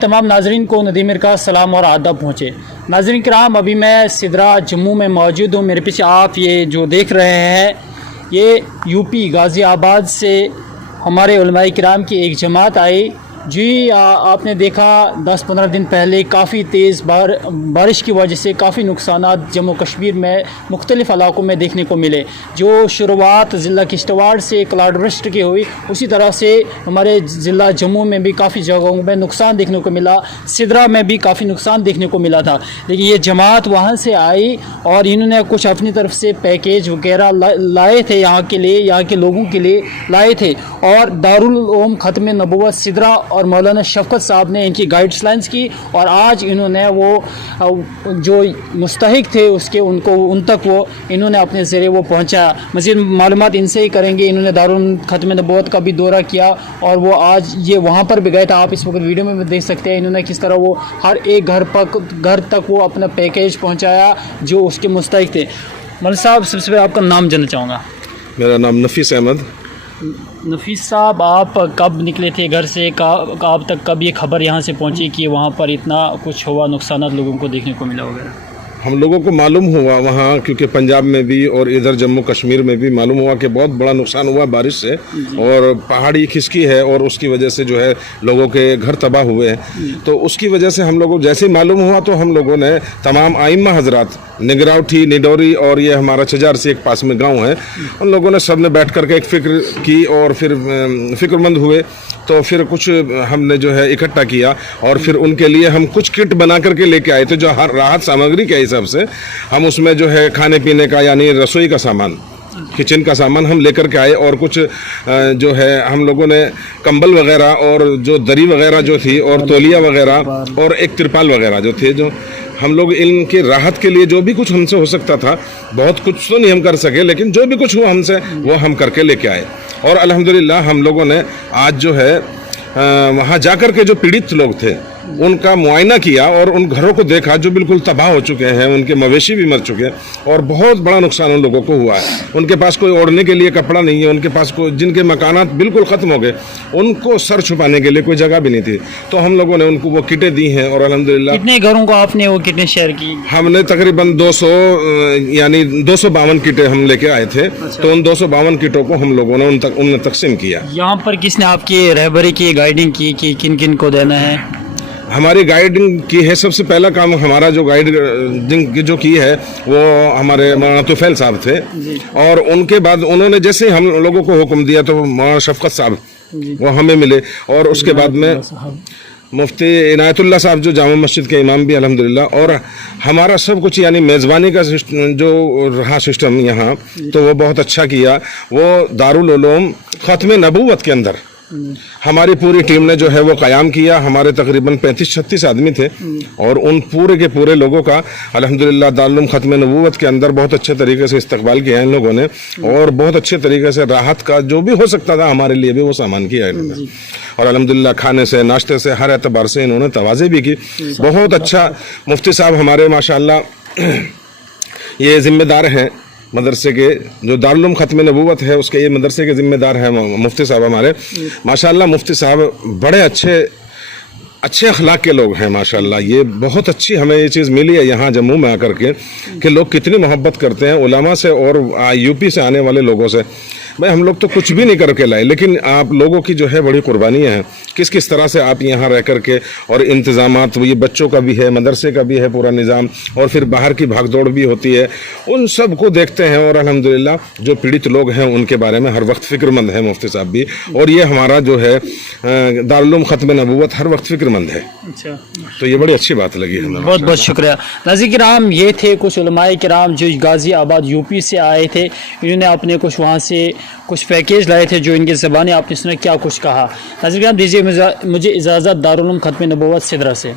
तमाम नाजरीन को नदीम का सलाम और आदाब पहुँचे। नाजरीन कराम, अभी मैं सिदरा जम्मू में मौजूद हूँ। मेरे पीछे आप ये जो देख रहे हैं, ये यूपी गाज़ियाबाद से हमारे उलमाए किराम की एक जमात आई। जी आपने देखा 10-15 दिन पहले काफ़ी तेज़ बारिश की वजह से काफ़ी नुकसानात जम्मू कश्मीर में मुख्तलिफ़ इलाकों में देखने को मिले। जो शुरुआत ज़िला किश्तवाड़ से क्लाउडबर्स्ट की हुई, उसी तरह से हमारे ज़िला जम्मू में भी काफ़ी जगहों में नुकसान देखने को मिला। सिदरा में भी काफ़ी नुकसान देखने को मिला था। लेकिन ये जमात वहाँ से आई और इन्होंने कुछ अपनी तरफ से पैकेज वगैरह लाए थे, यहाँ के लिए, यहाँ के लोगों के लिए लाए थे। और दारुल उलूम ख़त्म नबूवत सिदरा और मौलाना शफकत साहब ने इनकी गाइडलाइंस की और आज इन्होंने वो जो मुस्तहिक थे उसके उन तक वो इन्होंने अपने ज़रिए वो पहुंचाया। मज़ीद मालूमात इनसे ही करेंगे। इन्होंने दारुल ख़त्म नबूवत का भी दौरा किया और वो आज ये वहाँ पर भी गए थे। आप इस वक्त वीडियो में भी देख सकते हैं इन्होंने किस तरह वो हर एक घर तक वो अपना पैकेज पहुँचाया जो उसके मुस्तहिक थे। मौलाना साहब, सबसे पहले आपका नाम जानना चाहूँगा। मेरा नाम नफीस अहमद। नफीस साहब, आप कब निकले थे घर से, आप तक कब ये खबर यहाँ से पहुँची कि वहाँ पर इतना कुछ हुआ, नुकसानात लोगों को देखने को मिला वगैरह? हम लोगों को मालूम हुआ वहाँ, क्योंकि पंजाब में भी और इधर जम्मू कश्मीर में भी मालूम हुआ कि बहुत बड़ा नुकसान हुआ बारिश से और पहाड़ी खिसकी है और उसकी वजह से जो है लोगों के घर तबाह हुए हैं। तो उसकी वजह से हम लोगों को जैसे ही मालूम हुआ तो हम लोगों ने तमाम आइम्मा हजरात, निगरावठी, निडोरी और ये हमारा छजार से एक पास में गाँव है, उन लोगों ने सब ने बैठ करके एक फ़िक्र की और फिर फ़िक्रमंद हुए। तो फिर कुछ हमने जो है इकट्ठा किया और फिर उनके लिए हम कुछ किट बना करके लेके आए थे, जो हर राहत सामग्री के हिसाब से हम उसमें जो है खाने पीने का यानी रसोई का सामान, किचन का सामान हम लेकर के आए। और कुछ जो है हम लोगों ने कंबल वगैरह और जो दरी वगैरह जो थी और तौलिया वगैरह और एक तिरपाल वगैरह जो थे, जो हम लोग इनकी राहत के लिए जो भी कुछ हमसे हो सकता था, बहुत कुछ तो नहीं हम कर सके, लेकिन जो भी कुछ हुआ हमसे वो हम करके लेके आए। और अल्हम्दुलिल्लाह हम लोगों ने आज जो है वहाँ जाकर के जो पीड़ित लोग थे उनका मुआयना किया और उन घरों को देखा जो बिल्कुल तबाह हो चुके हैं, उनके मवेशी भी मर चुके हैं और बहुत बड़ा नुकसान उन लोगों को हुआ है। उनके पास कोई ओढ़ने के लिए कपड़ा नहीं है, उनके पास कोई, जिनके मकानात बिल्कुल ख़त्म हो गए, उनको सर छुपाने के लिए कोई जगह भी नहीं थी। तो हम लोगों ने उनको वो किटें दी हैं और अल्हम्दुलिल्लाह। कितने घरों को आपने वो किटें शेयर की? हमने तकरीबन 200 यानी 252 किटें हम लेके आए थे। अच्छा। तो उन 252 किटों को हम लोगों ने उन्हें तकसीम किया। यहाँ पर किसने आपकी रहबरी की, गाइडिंग की कि किन किन को देना है? हमारी गाइडिंग की है। सबसे पहला काम हमारा जो गाइडिंग जो की है वो हमारे मौलाना तुफैल साहब थे और उनके बाद उन्होंने जैसे हम लोगों को हुक्म दिया तो मौलाना शफकत साहब वो हमें मिले और उसके बाद में मुफ्ती इनायतुल्लाह साहब जो जामा मस्जिद के इमाम भी अल्हम्दुलिल्लाह। और हमारा सब कुछ यानी मेज़बानी का जो रहा सिस्टम यहाँ, तो वो बहुत अच्छा किया। वो दारुल उलूम ख़त्म नबूवत के अंदर हमारी पूरी टीम ने जो है वो क़याम किया। हमारे तकरीबन 35-36 आदमी थे और उन पूरे के पूरे लोगों का अल्हम्दुलिल्लाह दारुल उलूम ख़त्म नबूवत के अंदर बहुत अच्छे तरीके से इस्तकबाल किया इन लोगों ने और बहुत अच्छे तरीके से राहत का जो भी हो सकता था हमारे लिए भी वो सामान किया इन्होंने। और अल्हम्दुलिल्लाह खाने से, नाश्ते से, हर एतबार से इन्होंने तवाज़े भी की। बहुत अच्छा मुफ्ती साहब हमारे माशाअल्लाह ये ज़िम्मेदार हैं मदरसे के, जो दारुल उलूम ख़त्म नबूवत है उसके ये मदरसे के ज़िम्मेदार हैं मुफ्ती साहब हमारे। माशाअल्लाह मुफ्ती साहब बड़े अच्छे अखलाक के लोग हैं माशाअल्लाह। ये बहुत अच्छी हमें ये चीज़ मिली है यहाँ जम्मू में आकर के कि लोग कितनी मोहब्बत करते हैं उलमा से और यूपी से आने वाले लोगों से। भाई हम लोग तो कुछ भी नहीं करके लाए, लेकिन आप लोगों की जो है बड़ी कुर्बानियाँ हैं। किस तरह से आप यहाँ रह कर के और इंतज़ामात, ये बच्चों का भी है, मदरसे का भी है पूरा निज़ाम और फिर बाहर की भागदौड़ भी होती है, उन सब को देखते हैं। और अल्हम्दुलिल्लाह जो पीड़ित लोग हैं उनके बारे में हर वक्त फ़िक्रमंद है मुफ्ती साहब भी। और ये हमारा जो है दारुल उलूम ख़त्म नबूवत हर वक्त फ़िक्रमंद है। अच्छा, तो ये बड़ी अच्छी बात लगी हमें। बहुत बहुत शुक्रिया। नाज़रीन किराम, ये थे कुछ उलमाए किराम जो गाज़ियाबाद यूपी से आए थे। इन्होंने अपने कुछ वहाँ से कुछ पैकेज लाए थे जो इनकी ज़बानी आपने सुना क्या कुछ कहा। नाज़रीन किराम, दीजिए मुझे इजाज़त। दारुल उलूम ख़त्म नबूवत सिदरा से।